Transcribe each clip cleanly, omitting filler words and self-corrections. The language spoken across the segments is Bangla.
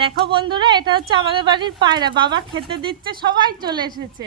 দেখো বন্ধুরা, এটা হচ্ছে আমাদের বাড়ির পায়রা। বাবা খেতে দিচ্ছে, সবাই চলে এসেছে।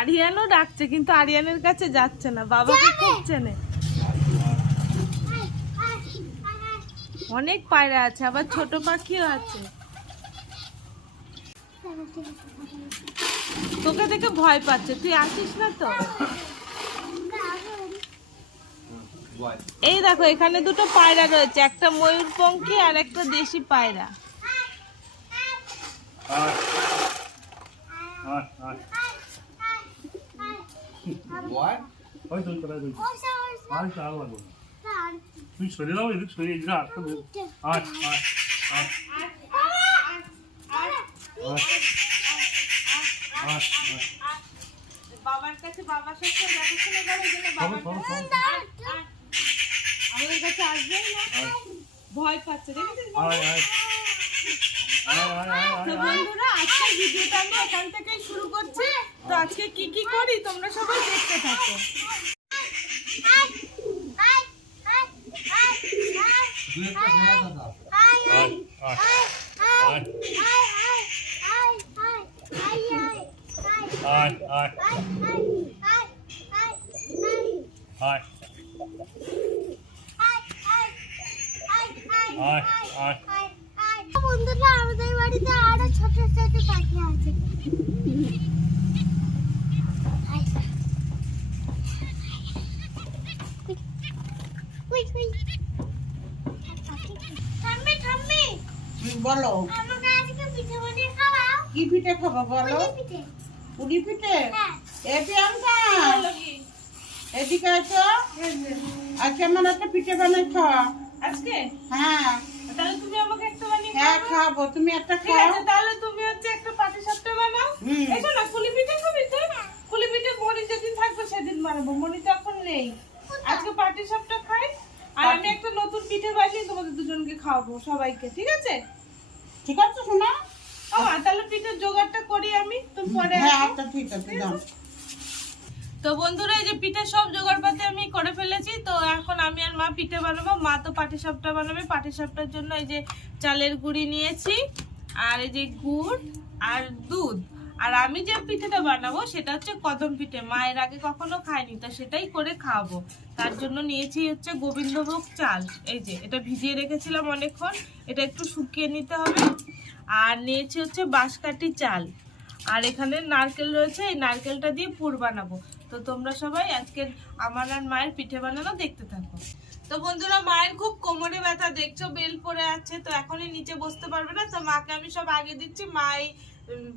আরিয়ানও ডাকছে, কিন্তু আরিয়ানের কাছে যাচ্ছে না, বাবাকে খুব চেনে। অনেক পায়রা আছে, আবার ছোট পাখিও আছে। তোকে দেখে ভয় পাচ্ছে, তুই আসিস না তো। এই দেখো, এখানে দুটো পায়রা রয়েছে, একটা ময়ূরপঙ্খী আর একটা দেশি পায়রা। তুই সরে দাও, এদিক সরিয়ে যা। বাবার কাছে বাবার সাথে দেখাশোনা করে, আমাদের কাছে আসবেই না, ভয় পাচ্ছে। দেখেছিস তো বন্ধুরা, আজকের ভিডিওটা আমি এখান থেকেই শুরু করছি। তো আজকে কি কি করি তোমরা সবাই দেখতে থাকো। বন্ধুরা, আমাদের বাড়িতে আরো ছোট ছোট পাখি আছে। বলো, আমাকে আজকে পিঠে বানিয়ে খাওয়াও। কি পিঠে খাবো বলো? পিঠে। পুরি পিঠে? হ্যাঁ। প্রিয়াঙ্কা, এদিকে আছো। আজকে আমার একটা পিঠে বানাচ্ছ আজকে? হ্যাঁ। তাহলে তুমি আমাকে একটা বানিয়ে হ্যাঁ খাওয়াবে? খাবো, তুমি একটা ঠিক খাও। আছে, তাহলে তুমি হচ্ছে একটা পাটিসাপটা বানাও। এসো না, কুলি পিঠে খাবি তো? কুলি পিঠে মনি যেদিন থাকবে সেদিন বানাবো, মনি তো এখন নেই। আজকে পাটিসাপটা খাই, আর আমি একটা নতুন পিঠে বানিয়ে তোমাদের দুজনকে খাওয়াবো, সবাইকে। ঠিক আছে? ঠিক আছে শোনা। তাহলে পিঠের জোগাড়টা করি আমি, তুমি পরে হ্যাঁ আসো। আচ্ছা ঠিক আছে, যাও। তো বন্ধুরা, এই যে পিঠে সব জোগাড়পাতি আমি করে ফেলেছি। তো এখন আমি আর মা পিঠে বানাবো। মা তো পাটিসাপটা বানাবে। পাটিসাপটার জন্য এই যে চালের গুঁড়ি নিয়েছি, আর এই যে গুড় আর দুধ। আর আমি যে পিঠেটা বানাবো সেটা হচ্ছে কদম পিঠে। মায়ের আগে কখনো খাইনি, তো সেটাই করে খাবো। তার জন্য নিয়েছি হচ্ছে গোবিন্দভোগ চাল। এই যে এটা ভিজিয়ে রেখেছিলাম অনেকক্ষণ, এটা একটু শুকিয়ে নিতে হবে। আর নিয়েছি হচ্ছে বাঁশকাঠি চাল। আর এখানে নারকেল রয়েছে, এই নারকেলটা দিয়ে পুর বানাবো। তো তোমরা সবাই আজকে আমার আর মায়ের পিঠে বানানো দেখতে থাকো। তো বন্ধুরা, মায়ের খুব কোমরে ব্যথা, দেখছো বেল পড়ে আছে, তো এখনই নিচে বসতে পারবে না। তো মাকে আমি সব আগে দিচ্ছি, মা এই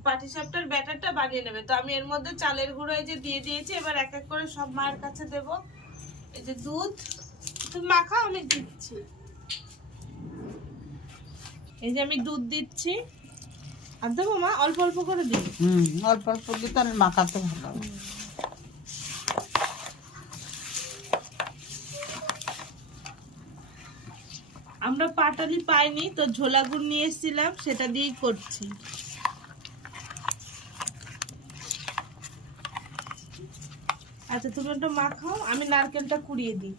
পাটিসাপটার ব্যাটারটা বানিয়ে নেবে। তো আমি এর মধ্যে চালের গুঁড়ো এই যে দিয়ে দিয়েছি। এবার এক এক করে সব মায়ের কাছে দেব। এই যে দুধ, তুমি মাখা, আমি দিচ্ছি। এই যে আমি দুধ দিচ্ছি, আর দেবো মা, অল্প অল্প করে দিই। অল্প অল্প দিয়ে তাহলে মাখাতে ভালো। আমরা পাটালি পাইনি, তো ঝোলা গুড় নিয়ে এসেছিলাম, সেটা দিয়েই করছি। আচ্ছা, তুমি ওটা মাখাও, আমি নারকেলটা কুড়িয়ে দিই।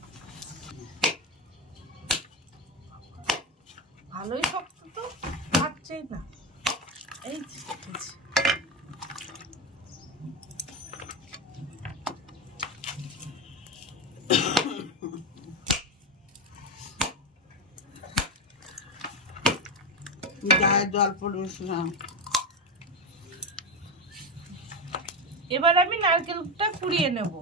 ভালোই শক্ত তো, পাচ্ছেই না। এই গায়ে জল পড়িস না। এবার আমি নারকেলটা কুড়িয়ে নেব।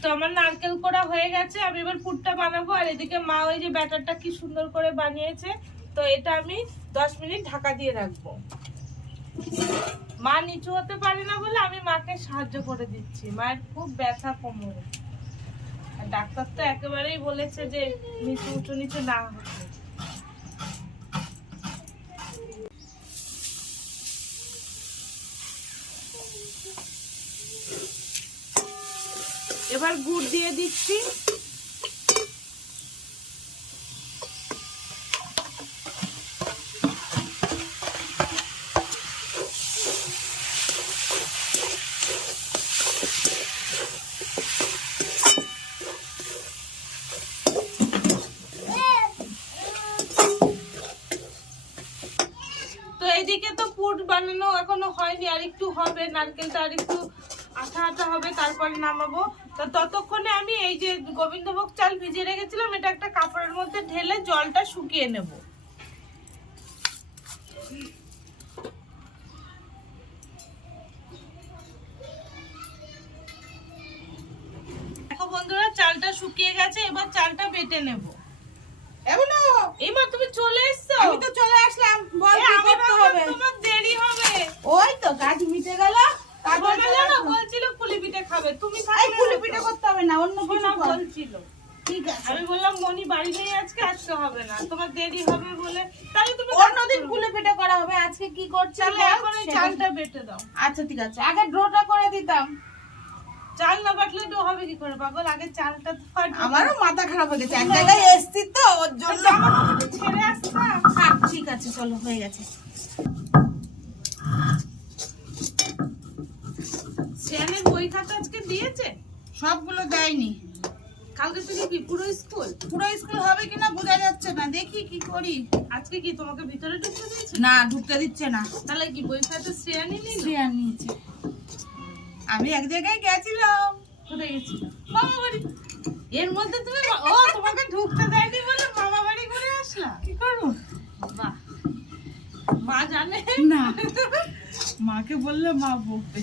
তো আমার নারকেল কোড়া হয়ে গেছে, আমি এবার পুরটা বানাবো। আর এদিকে মা ওই যে ব্যাটারটা কি সুন্দর করে বানিয়েছে, তো এটা আমি 10 মিনিট ঢাকা দিয়ে রাখবো। মা নিচু হতে পারে না বলে আমি মাকে সাহায্য করে দিচ্ছি। মায়ের খুব ব্যথা কোমরে, আর ডাক্তার তো একেবারেই বলেছে যে নিচু উঁচু নিচু না হতে। এবার গুড় দিয়ে দিচ্ছি। তো এইদিকে তো পুর বানানো এখনো হয়নি, আর একটু হবে, নারকেলটা আর একটু আঠা আঠা হবে, তারপরে নামাবো। তো ততক্ষণে আমি এই যে গোবিন্দভোগ চাল ভিজিয়ে রেখেছিলাম, এটা একটা কাপড়ের মধ্যে ঢেলে জলটা শুকিয়ে নেব। দেখো বন্ধুরা, চালটা শুকিয়ে গেছে, এবার চালটা বেটে নেব। এগুলো এইবার তুমি চলে এসছো? আমি তো চলে আসলাম, বল কি আমি করতে ভাবলাম হবে? তোমার দেরি হবে। ওই তো কাজ মিটে গেল, তারপর বলে না, বলছিল পুলি পিঠে খাবে, তুমি এই থাকলে কুলি না পিঠে তো। করতে হবে না, অন্য কিছু না, কর। বলছিল। ঠিক আছে, আমি বললাম মনি বাড়ি নেই আজকে, আজকে হবে না, তোমার দেরি হবে বলে। তাহলে তুমি অন্যদিন কুলি পিঠে করা হবে, আজকে কি করছি তাহলে বল, এখন এই সেটা- চালটা বেটে দাও। আচ্ছা ঠিক আছে, আগে ড্রোটা করে দিতাম। চাল না বাটলে ডো হবে কি করে পাগল? আগে চালটা তো ফাটবে। আমারও মাথা খারাপ হয়ে গেছে, এক জায়গায় এসছি তো ওর জন্য। জামা কাপড় ছেড়ে আসতা। থাক, ঠিক আছে, চলো হয়ে গেছে। শ্রেয়ানের বই খাতা আজকে দিয়েছে? সবগুলো দেয়নি, কালকে থেকে কি পুরো স্কুল? পুরো স্কুল হবে কিনা বোঝা যাচ্ছে না, দেখি কি করি। আজকে কি তোমাকে ভিতরে ঢুকতে দিয়েছে? না, ঢুকতে দিচ্ছে না। তাহলে কি বই খাতা শ্রেয়ানি নিল? শ্রেয়া নিয়েছে। আমি এক জায়গায় গেছিলাম, কোথায় গেছিল? মামা বাড়ি। এর মধ্যে তুমি ও তোমাকে ঢুকতে দেয়নি বলে মামা বাড়ি ঘুরে আসলা? কি করবো? বাহ, মা জানে না, মাকে বললে মা বকবে।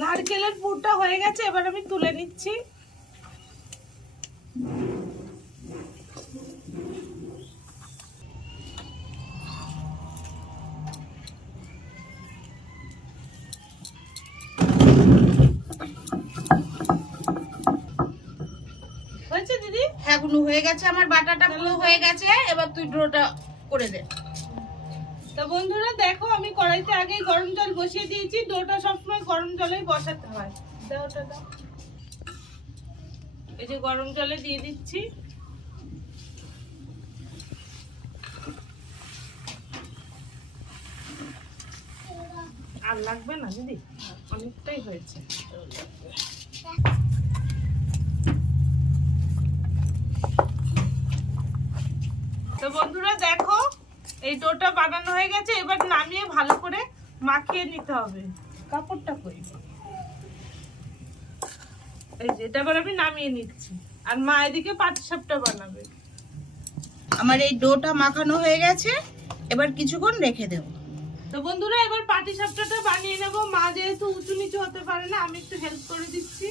নারকেলের পুরটা হয়ে গেছে, এবার আমি তুলে নিচ্ছি। হয়েছে দিদি? হ্যাঁ গুনু, হয়ে গেছে, আমার বাটাটা পুরো হয়ে গেছে, এবার তুই ড্রোটা করে দে। তো বন্ধুরা দেখো, আমি কড়াইতে আগে গরম জল বসিয়ে দিয়েছি। ডোটা সবসময় গরম জলেই বসাতে হয়। দাও ওটা দাও। এই যে গরম জলে দিয়ে দিচ্ছি। আর লাগবে না দিদি, অনেকটাই হয়েছে। তো বন্ধুরা দেখো, এই ডোটা বানানো হয়ে গেছে, এবার নামিয়ে ভালো করে মাখিয়ে নিতে হবে। কাপড়টা কই? এই যে এটা এবার আমি নামিয়ে নিচ্ছি, আর মা এদিকে পাটিসাপটা বানাবে। আমার এই ডোটা মাখানো হয়ে গেছে, এবার কিছুক্ষণ রেখে দেব। তো বন্ধুরা এবার পাটিসাপটাটা বানিয়ে নেব। মা যেহেতু উঁচু নিচু হতে পারে না, আমি একটু হেল্প করে দিচ্ছি।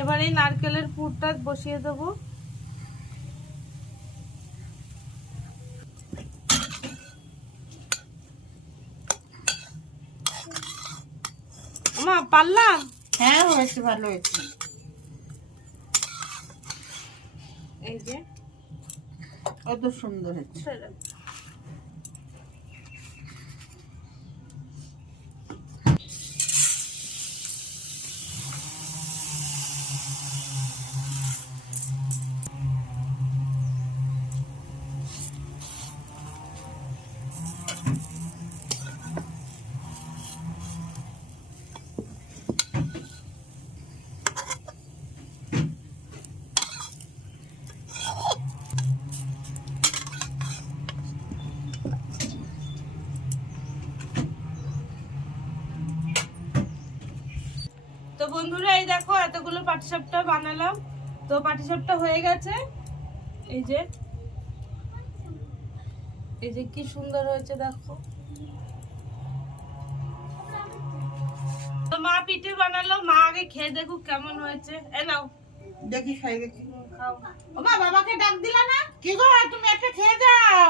এবার এই নারকেলের পুরটা বসিয়ে দেবো। মা পারলাম? হ্যাঁ হয়েছে, ভালো হয়েছে। এই যে কত সুন্দর হয়েছে। তো বন্ধুরা এই দেখো, এতগুলো পাটিসাপটা বানালাম। তো পাটিসাপটা হয়ে গেছে। এই যে এই যে কি সুন্দর হয়েছে দেখো। তো মা পিঠে বানালো, মা আগে খেয়ে দেখুক কেমন হয়েছে। এ নাও। দেখি, খাই দেখি। খাও। ও মা, বাবাকে ডাক দিলা না? কি গো, তুমি একটা খেয়ে যাও।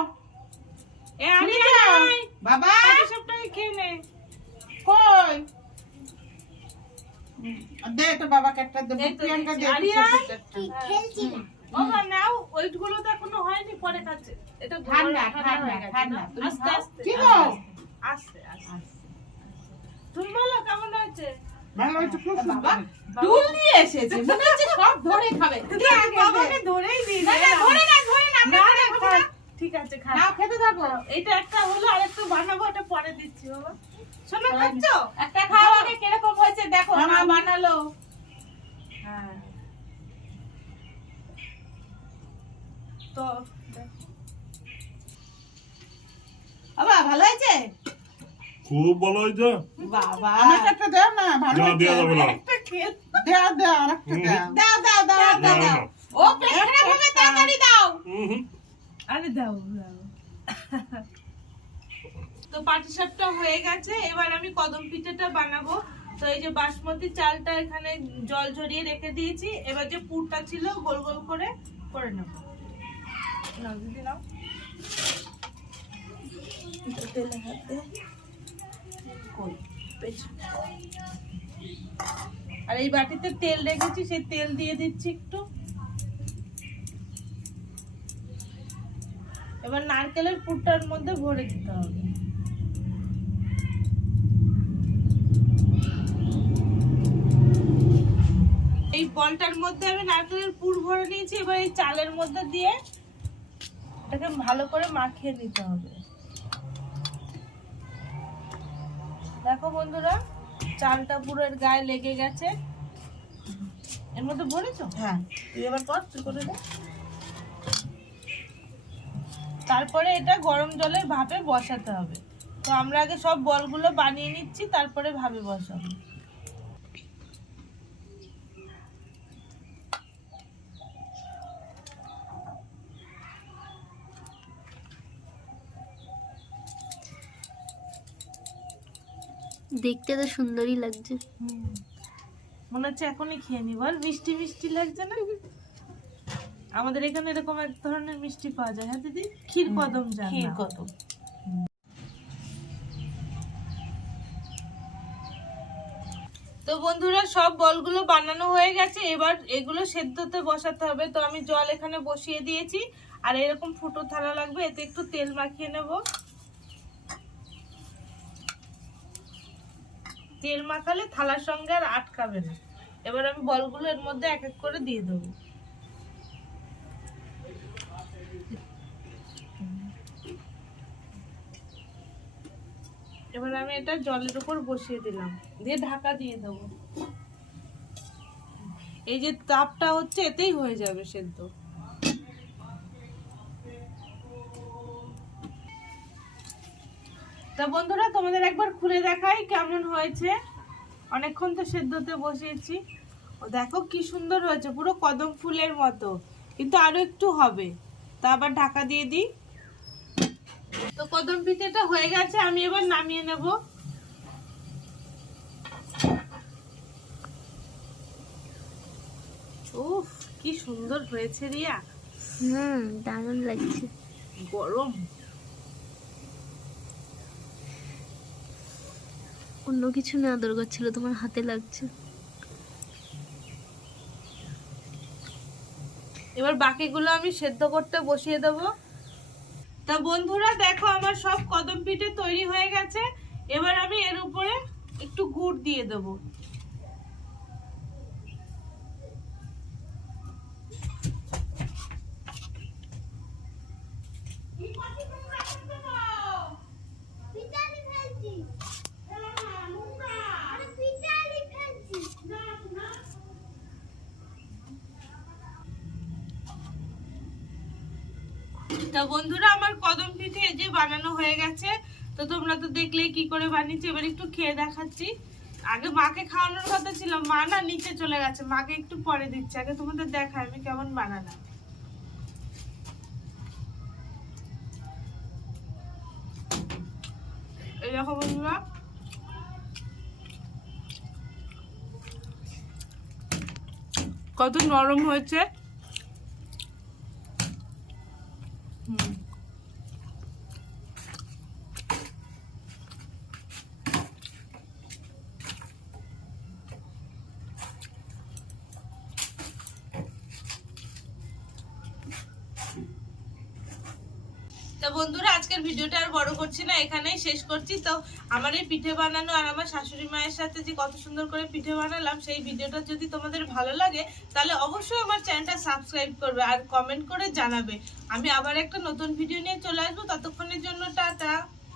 এ আমি শুনে যাও। নাই। বাবা সবটাই খেয়ে নে। কই? দে তো বাবাকে একটা দে, এই তো প্রিয়াঙ্কা দিচ্ছি। দে আরিয়া? ছোট একটা। খেলছি না বাবা নাও, ওইটগুলো তো এখনো হয়নি, পরে খাচ্ছে। এটা ঠান্ডা, ঠান্ডা হয়ে ঠান্ডা, গেছে ঠান্ডা। না? তুমি আস্তে খাও। আস্তে কি গো? আস্তে আস্তে। তুমি বলো কেমন হয়েছে? ভালো হয়েছে, খুব বাবা টুল নিয়ে এসেছে, মনে হচ্ছে সব ধরে খাবে। দিয়ে আগে দে। বাবাকে ধরেই দিই। না, না, ধরে না, ধরে না, না, আমরা না, খাবো না। ঠিক আছে খা। নাও, খেতে থাকো। এটা একটা হলো, আরেকটা বানাবো, এটা পরে দিচ্ছি বাবা। শোনো খাচ্ছ? একটা খাও আগে, কিরকম হয়েছে দেখো। মা বানালো। হ্যাঁ। তো বাবা ভালো হয়েছে? খুব ভালো হয়েছে। বাবা আমাকে একটা দাও না, ভালো না, হয়েছে। দেয়া যাবে না। একটা খেয়ে দাও, দাও, আরেকটা দাও। দাও, দাও, দাও, না, দাও, না। দাও। ও পেট খারাপ হবে, তাড়াতাড়ি দাও। হুম। আরে দাও দাও। তো পাটিসাপটা হয়ে গেছে, এবার আমি কদম পিঠাটা বানাবো। তো এই যে বাসমতি চালটা এখানে জল ঝরিয়ে রেখে দিয়েছি, এবার যে পুরটা ছিল গোল গোল করে নেব। নাও দিদি নাও। তেলে হাত দে। কই? পেছনে। আর এই বাটিতে তেল রেখেছি, সেই তেল দিয়ে দিচ্ছি একটু। এবার নারকেলের পুরটার মধ্যে ভরে দিতে হবে। এই বলটার মধ্যে আমি নারকেলের পুর ভরে নিয়েছি, এবার এই চালের মধ্যে দিয়ে এটাকে ভালো করে মাখিয়ে নিতে হবে। দেখো বন্ধুরা, চালটা পুরো এর গায়ে লেগে গেছে। এর মধ্যে ভরেছো? হ্যাঁ, তুই এবার কর, তুই করে দে। তারপরে এটা গরম জলের ভাপে বসাতে হবে। তো আমরা আগে সব বলগুলো বানিয়ে নিচ্ছি, তারপরে ভাপে বসাবো। দেখতে তো সুন্দরই লাগছে। মনে হচ্ছে এখনই খেয়ে নি, বল মিষ্টি মিষ্টি লাগছে না? আমাদের এখানে এরকম এক ধরনের মিষ্টি পাওয়া যায়, হ্যাঁ দিদি? ক্ষীর কদম জান ক্ষীর কদম। তো বন্ধুরা, সব বলগুলো বানানো হয়ে গেছে, এবার এগুলো সেদ্ধতে বসাতে হবে। তো আমি জল এখানে বসিয়ে দিয়েছি, আর এরকম ফুটো থালা লাগবে, এতে একটু তেল মাখিয়ে নেব। তেল মাখালে থালার সঙ্গে আর আটকাবে না। এবার আমি বলগুলো এর মধ্যে এক এক করে দিয়ে দেবো। এবার আমি এটা জলের উপর বসিয়ে দিলাম, দিয়ে ঢাকা দিয়ে দেবো। এই যে তাপটা হচ্ছে, এতেই হয়ে যাবে সেদ্ধ। তা বন্ধুরা, তোমাদের একবার খুলে দেখাই কেমন হয়েছে। অনেকক্ষণ তো সেদ্ধতে বসিয়েছি। ও দেখো কি সুন্দর হয়েছে, পুরো কদম ফুলের মতো, কিন্তু আরো একটু হবে। তা আবার ঢাকা দিয়ে দিই। তো কদম পিঠাটা হয়ে গেছে, আমি এবার নামিয়ে নেব। উফ, কি সুন্দর হয়েছে রিয়া। দারুণ লাগছে। গরম। অন্য কিছু না দরকার ছিল, তোমার হাতে লাগছে। এবার বাকিগুলো আমি সেদ্ধ করতে বসিয়ে দেব। তা বন্ধুরা দেখো, আমার সব কদম পিঠে তৈরি হয়ে গেছে। এবার আমি এর উপরে একটু গুড় দিয়ে দেব। তা বন্ধুরা, আমার কদম পিঠে এই যে বানানো হয়ে গেছে। তো তোমরা তো দেখলেই কি করে বানিয়েছি, এবার একটু খেয়ে দেখাচ্ছি। আগে মাকে খাওয়ানোর কথা ছিল, মা না নিচে চলে গেছে, মাকে একটু পরে দিচ্ছি। আগে তোমাদের দেখাই আমি কেমন বানালাম। এই দেখো বন্ধুরা, কত নরম হয়েছে। তো বন্ধুরা আজকের ভিডিওটা আর বড় করছি না, এখানেই শেষ করছি। তো আমার এই পিঠে বানানো আর আমার শাশুড়ি মায়ের সাথে যে কত সুন্দর করে পিঠে বানালাম, সেই ভিডিওটা যদি তোমাদের ভালো লাগে তাহলে অবশ্যই আমার চ্যানেলটা সাবস্ক্রাইব করবে আর কমেন্ট করে জানাবে। আমি আবার একটা নতুন ভিডিও নিয়ে চলে আসবো, ততক্ষণের জন্য টাটা।